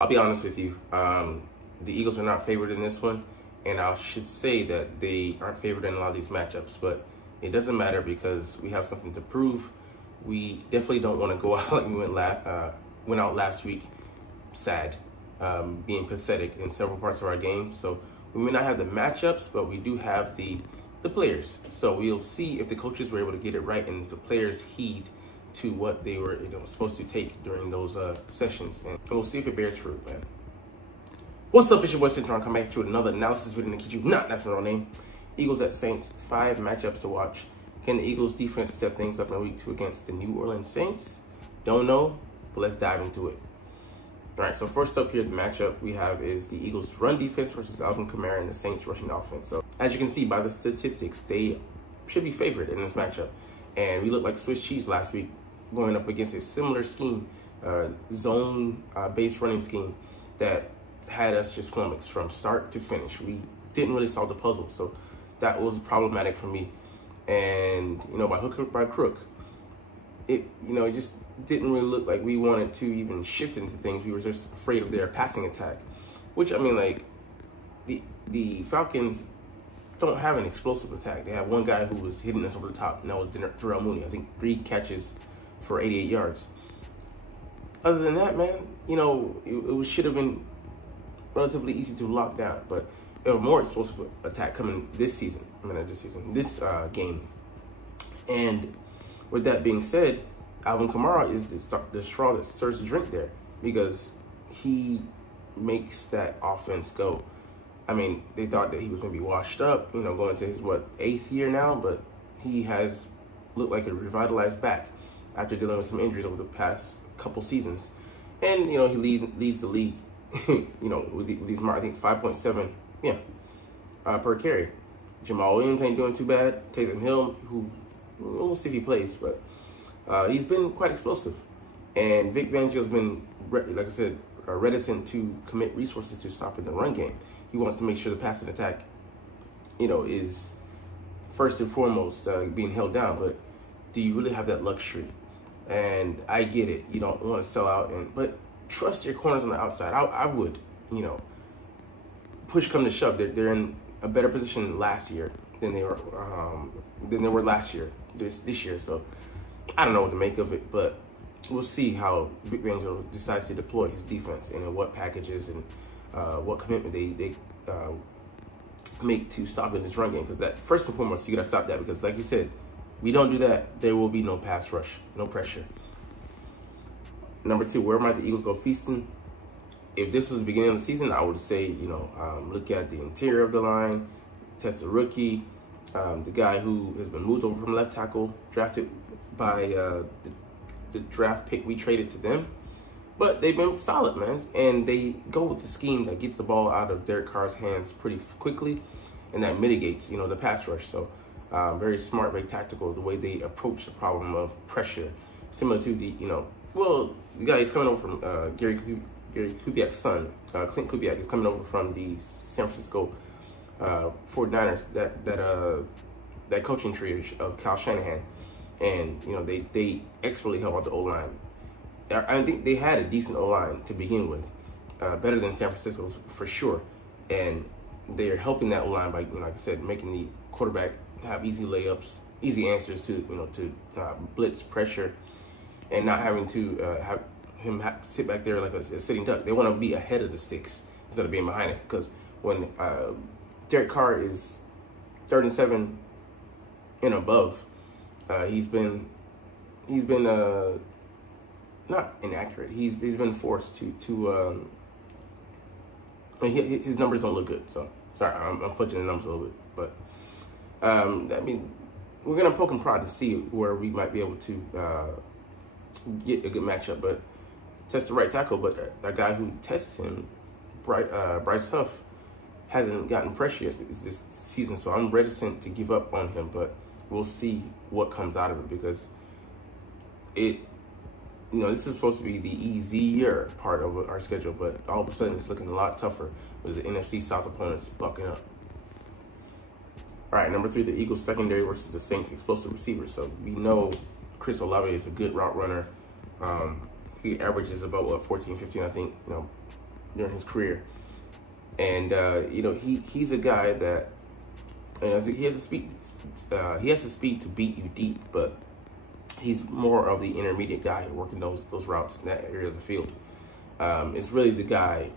I'll be honest with you. The Eagles are not favored in this one, and I should say that they aren't favored in a lot of these matchups, but it doesn't matter because we have something to prove. We definitely don't want to go out like we went out last week, sad, being pathetic in several parts of our game. So we may not have the matchups, but we do have the players. So we'll see if the coaches were able to get it right and if the players heed to what they were supposed to take during those sessions. And we'll see if it bears fruit, man. What's up, it's your boy Cintron, coming back to another analysis video to kid you not, that's my real name. Eagles at Saints, 5 matchups to watch. Can the Eagles defense step things up in week 2 against the New Orleans Saints? Don't know, but let's dive into it. All right, so first up here, the matchup we have is the Eagles run defense versus Alvin Kamara and the Saints rushing offense. So as you can see by the statistics, they should be favored in this matchup. And we looked like Swiss cheese last week going up against a similar scheme, zone-based running scheme that had us just flummoxed from start to finish. We didn't really solve the puzzle, so that was problematic for me. And by hook or by crook, it just didn't really look like we wanted to even shift into things. We were just afraid of their passing attack, which like the Falcons don't have an explosive attack. They have one guy who was hitting us over the top, and that was Darrell Mooney. I think 3 catches for 88 yards. Other than that, man, it should have been relatively easy to lock down, but we have a more explosive attack coming this game. And with that being said, Alvin Kamara is the straw that stirs the drink there, because he makes that offense go. I mean, they thought that he was going to be washed up, going to his 8th year now, but he has looked like a revitalized back after dealing with some injuries over the past couple seasons. And he leads the league with these marks, I think 5.7, per carry. Jamal Williams ain't doing too bad. Taysom Hill, who we'll see if he plays, but he's been quite explosive. And Vic Fangio's been, like I said, reticent to commit resources to stopping the run game. He wants to make sure the passing attack, is first and foremost being held down. But do you really have that luxury? And I get it. You don't want to sell out, but trust your corners on the outside. I would, push come to shove. They're in a better position last year than they were last year, this year. So I don't know what to make of it, but we'll see how Vic Fangio decides to deploy his defense and in what packages and what commitment they make to stopping this run game. Because that, first and foremost, you got to stop that, because like you said, we don't do that, there will be no pass rush, no pressure. Number 2, where might the Eagles go feasting? If this was the beginning of the season, I would say, look at the interior of the line, test the rookie, the guy who has been moved over from left tackle, drafted by the draft pick we traded to them. But they've been solid, man. And they go with the scheme that gets the ball out of Derek Carr's hands pretty quickly, and that mitigates, the pass rush. So very smart, very tactical, the way they approach the problem of pressure. Similar to the, the guy is coming over from Gary Kubiak's son, Clint Kubiak, is coming over from the San Francisco 49ers, that coaching tree of Kyle Shanahan. And, they expertly help out the O-line. I think they had a decent O-line to begin with, better than San Francisco's for sure. And they're helping that O-line by, like I said, making the quarterback have easy layups, easy answers to blitz pressure, and not having to have him sit back there like a sitting duck. They want to be ahead of the sticks instead of being behind it, because when Derek Carr is 3rd and 7 and above, he's been not inaccurate. He's been forced to his numbers don't look good. So sorry, I'm fudging the numbers a little bit, but I mean, we're gonna poke and prod to see where we might be able to get a good matchup. But test the right tackle, but that guy who tests him, Bryce Huff, hasn't gotten pressure yet this season, so I'm reticent to give up on him. But we'll see what comes out of it, because this is supposed to be the easier part of our schedule, but all of a sudden it's looking a lot tougher with the NFC South opponents bucking up. All right, number 3, the Eagles secondary versus the Saints explosive receivers. So we know Chris Olave is a good route runner. He averages about 14, 15, I think, during his career. And you know, he's a guy that, you know, he has the speed. He has the speed to beat you deep, but he's more of the intermediate guy working those routes in that area of the field. It's really the guy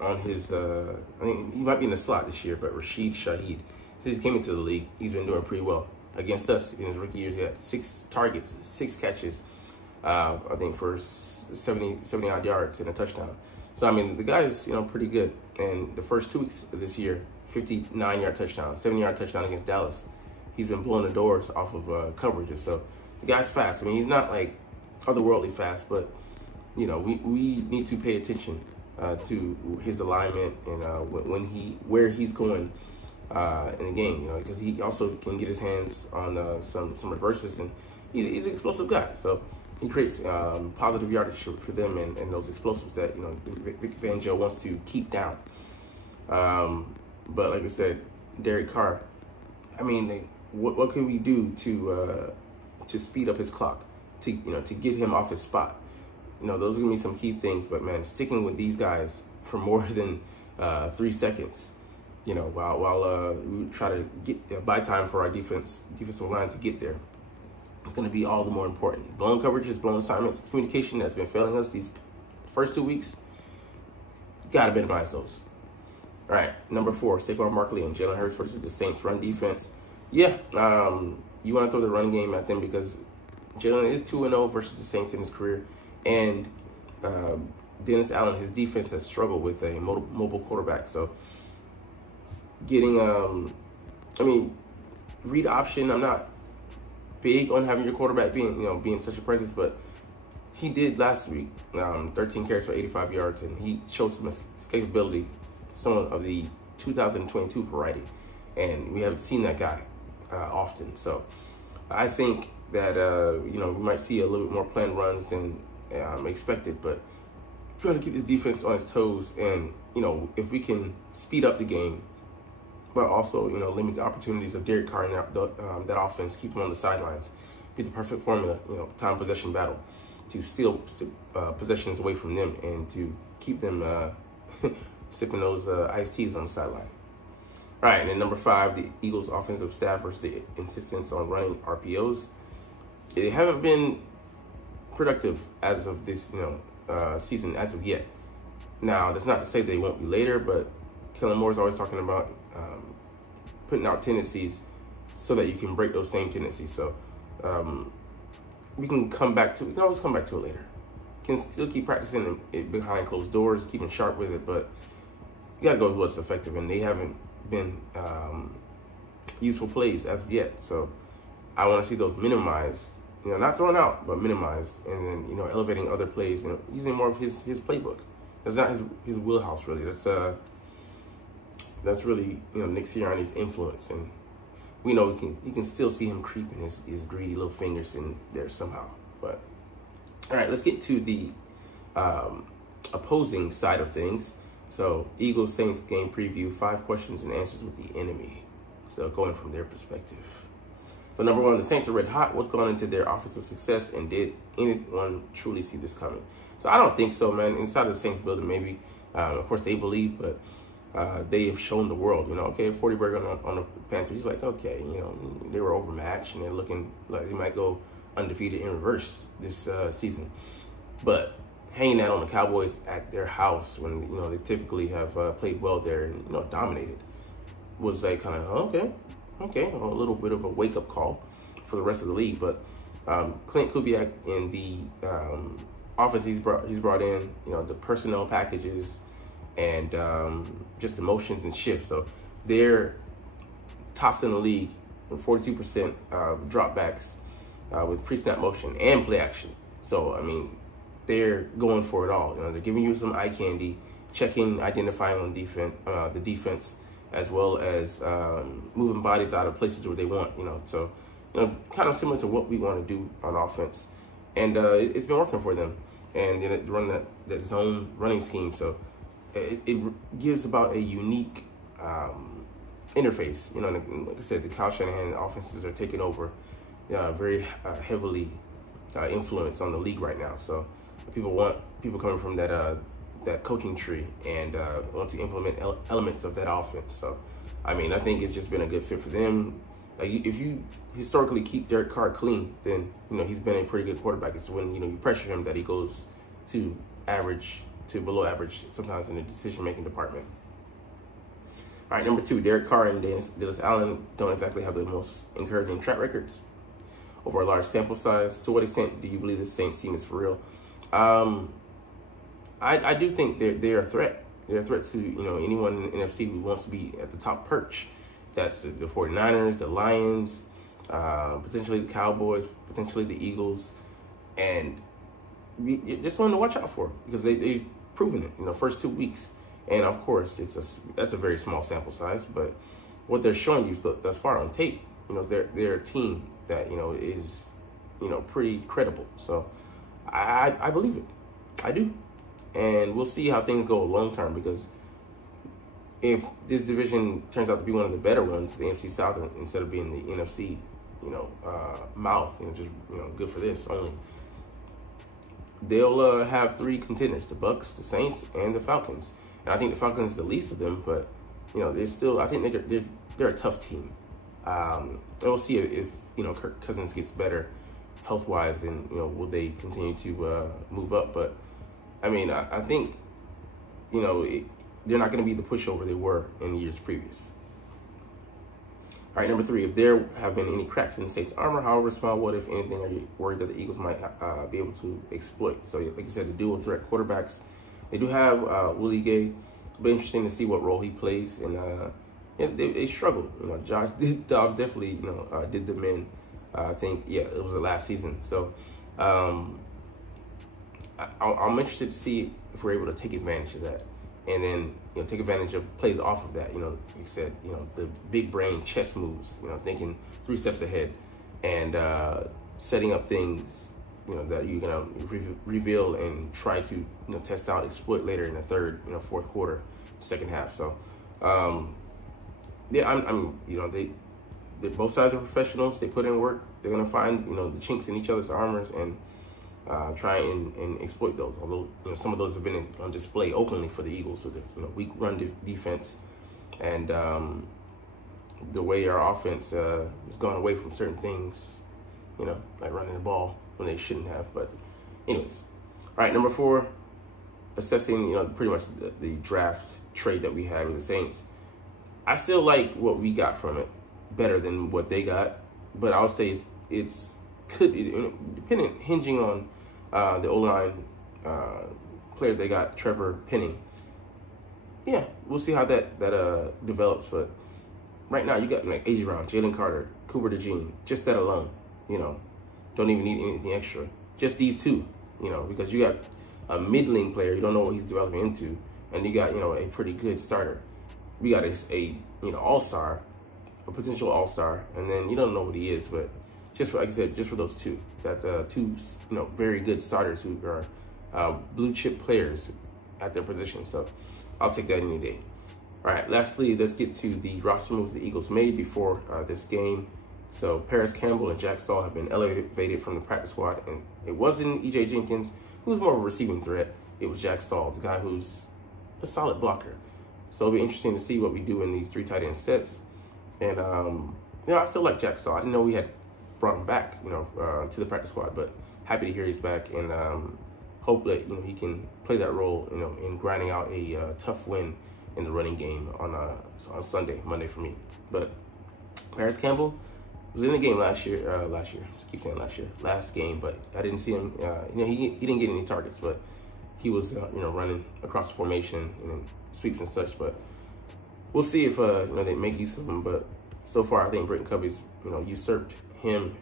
on his. I think he might be in the slot this year, but Rashid Shaheed. Since he came into the league, he's been doing pretty well against us in his rookie years. He had 6 targets, 6 catches. I think for 70 odd yards and a touchdown. So I mean, the guy's, you know, pretty good. And the first 2 weeks of this year, 59-yard touchdown, 70-yard touchdown against Dallas. He's been blowing the doors off of coverages. So the guy's fast. I mean, he's not like otherworldly fast, but you know, we need to pay attention to his alignment and where he's going in the game. You know, because he also can get his hands on some reverses, and he's an explosive guy. So he creates positive yardage for them and those explosives that, you know, Vic Fangio wants to keep down. But like I said, Derek Carr. I mean, what can we do to speed up his clock, to get him off his spot? You know, those are gonna be some key things. But man, sticking with these guys for more than 3 seconds, you know, while we try to get buy time for our defensive line to get there, it's going to be all the more important. Blown coverages, blown assignments, communication that's been failing us these first 2 weeks. Got to minimize those. All right, number 4, Saquon Barkley and Jalen Hurts versus the Saints run defense. Yeah, you want to throw the run game at them because Jalen is 2-0 versus the Saints in his career, and Dennis Allen, his defense has struggled with a mobile quarterback. So getting, I mean, read option. I'm not big on having your quarterback being such a presence, but he did last week. 13 carries for 85 yards, and he showed some escapability, some of the 2022 variety, and we haven't seen that guy often. So I think that you know, we might see a little bit more planned runs than expected, but trying to keep this defense on its toes, and you know, if we can speed up the game, but also, you know, limit the opportunities of Derek Carr and that offense, keep them on the sidelines, be the perfect formula, you know, time possession battle, to steal possessions away from them and to keep them sipping those iced teas on the sideline. All right, and then number 5, the Eagles' offensive staff versus the insistence on running RPOs. They haven't been productive as of this, you know, season as of yet. Now, that's not to say they won't be later, but Kellen Moore's always talking about putting out tendencies so that you can break those same tendencies. So we can always come back to it later. Can still keep practicing it behind closed doors, keeping sharp with it, but you gotta go with what's effective, and they haven't been useful plays as of yet. So I want to see those minimized, you know, not thrown out, but minimized, and then, you know, elevating other plays, you know, using more of his playbook. That's not his wheelhouse, really. That's really, you know, Nick Sirianni's influence, and we know you can still see him creeping his greedy little fingers in there somehow. But all right, let's get to the opposing side of things. So Eagles Saints game preview, 5 questions and answers with the enemy. So going from their perspective. So number 1, the Saints are red hot. What's gone into their offensive success, and did anyone truly see this coming? So I don't think so, man. Inside of the Saints building, maybe. Of course, they believe, but they have shown the world, you know, okay, 40 burger on the Panthers. He's like, okay, you know, they were overmatched, and they're looking like they might go undefeated in reverse this season. But hanging that on the Cowboys at their house, when, you know, they typically have played well there and, you know, dominated, was like kind of, okay, a little bit of a wake-up call for the rest of the league. But Clint Kubiak in the offense he's brought in, you know, the personnel packages and just emotions and shifts. So they're tops in the league with 42% dropbacks with pre-snap motion and play action. So, I mean, they're going for it all. You know, they're giving you some eye candy, checking, identifying on the defense, as well as moving bodies out of places where they want, you know. So, you know, kind of similar to what we want to do on offense. And it's been working for them. And then it run that zone running scheme. So it gives about a unique interface. You know, like I said, the Kyle Shanahan offenses are taking over very heavily influence on the league right now. So people want people coming from that that coaching tree and want to implement elements of that offense. So, I mean, I think it's just been a good fit for them. Like, if you historically keep Derek Carr clean, then, you know, he's been a pretty good quarterback. It's when, you know, you pressure him that he goes to average to below average sometimes in the decision-making department. All right, number 2, Derek Carr and Dennis Allen don't exactly have the most encouraging track records over a large sample size. To what extent do you believe the Saints team is for real? I do think they're a threat. They're a threat to, you know, anyone in the NFC who wants to be at the top perch. That's the 49ers, the Lions, potentially the Cowboys, potentially the Eagles, and just one to watch out for because they've proven it, you know, first 2 weeks. And of course, that's a very small sample size, but what they're showing you thus far on tape, you know, they're a team that, you know, is, you know, pretty credible. So I believe it. I do. And we'll see how things go long term, because if this division turns out to be one of the better ones, the NFC South, instead of being the NFC, you know, mouth, you know, just, you know, good for this only, they'll have 3 contenders: the Bucks, the Saints, and the Falcons. And I think the Falcons is the least of them, but, you know, they're still, I think they're a tough team. And we'll see if, you know, Kirk Cousins gets better health-wise, and, you know, will they continue to move up. But, I mean, I think, you know, they're not going to be the pushover they were in years previous. All right, number 3, if there have been any cracks in the Saints' armor, however small, what, if anything, are you worried that the Eagles might be able to exploit? So, like I said, the dual threat quarterbacks. They do have Willie Gay. It'll be interesting to see what role he plays. And yeah, they struggled. You know, Josh Dobbs definitely, you know, did them in. I think, yeah, it was the last season. So I'm interested to see if we're able to take advantage of that. And then, you know, take advantage of plays off of that. You know, like I said, you know, the big brain chess moves, you know, thinking 3 steps ahead and setting up things, you know, that you're gonna reveal and try to, you know, test out, exploit later in the third, you know, fourth quarter, second half. So, yeah, I'm, you know, they both sides are professionals. They put in work. They're gonna find, you know, the chinks in each other's armors and try and exploit those. Although, you know, some of those have been on display openly for the Eagles with the, you know, weak run defense and the way our offense has gone away from certain things, you know, like running the ball when they shouldn't have. But anyways, all right, number 4, assessing, you know, pretty much the draft trade that we had with the Saints. I still like what we got from it better than what they got, but I'll say it's hinging on the O-line player they got, Trevor Penning. Yeah, we'll see how that develops, but right now you got like A.J. Brown, Jalen Carter, Cooper DeJean. Just that alone, you know, don't even need anything extra. Just these 2, you know, because you got a middling player, you don't know what he's developing into, and you got, you know, a pretty good starter. We got a you know, all-star, a potential all-star, and then you don't know what he is, but just for, like I said, just for those 2, that's 2, you know, very good starters who are blue chip players at their position. So I'll take that any day. All right, lastly, let's get to the roster moves the Eagles made before this game. So Paris Campbell and Jack Stahl have been elevated from the practice squad, and it wasn't E.J. Jenkins, who was more of a receiving threat. It was Jack Stahl, the guy who's a solid blocker. So it'll be interesting to see what we do in these 3 tight end sets. And, you know, I still like Jack Stahl. I didn't know we had brought him back, you know, to the practice squad, but happy to hear he's back, and hope that, you know, he can play that role, you know, in grinding out a tough win in the running game on Monday for me. But Paris Campbell was in the game last year. Last game, but I didn't see him. You know, he didn't get any targets, but he was, you know, running across the formation and sweeps and such. But we'll see if you know, they make use of him. But so far, I think Britton Covey's, you know, usurped him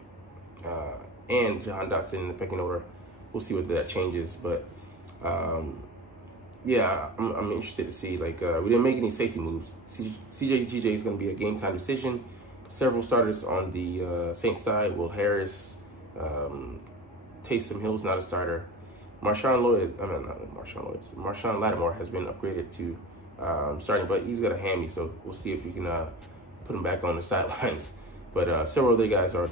and John Dotson in the pecking order. We'll see whether that changes, but yeah, I'm interested to see. Like, we didn't make any safety moves. CJ is going to be a game time decision. Several starters on the Saints side: Will Harris, Taysom Hill's not a starter. Marshawn Lattimore has been upgraded to starting, but he's got a hammy, so we'll see if we can put him back on the sidelines. But several other guys are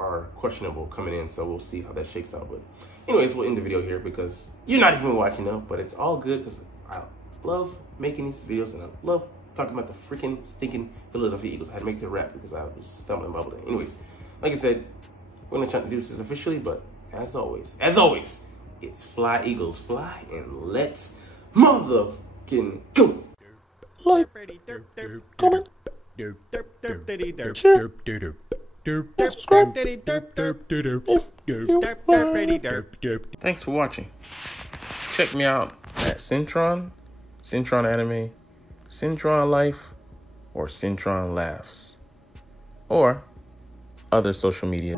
are questionable coming in, so we'll see how that shakes out. But anyways, we'll end the video here because you're not even watching them, but it's all good because I love making these videos and I love talking about the freaking stinking Philadelphia Eagles. I had to make the rap because I was stumbling bubbling. Anyways, like I said, we're gonna try to do this officially, but as always, it's fly Eagles fly, and let's motherfucking go. Like, comment, share, subscribe. Thanks for watching. Check me out at Cintron, Cintron Anime, Cintron Life, or Cintron Laughs, or other social media.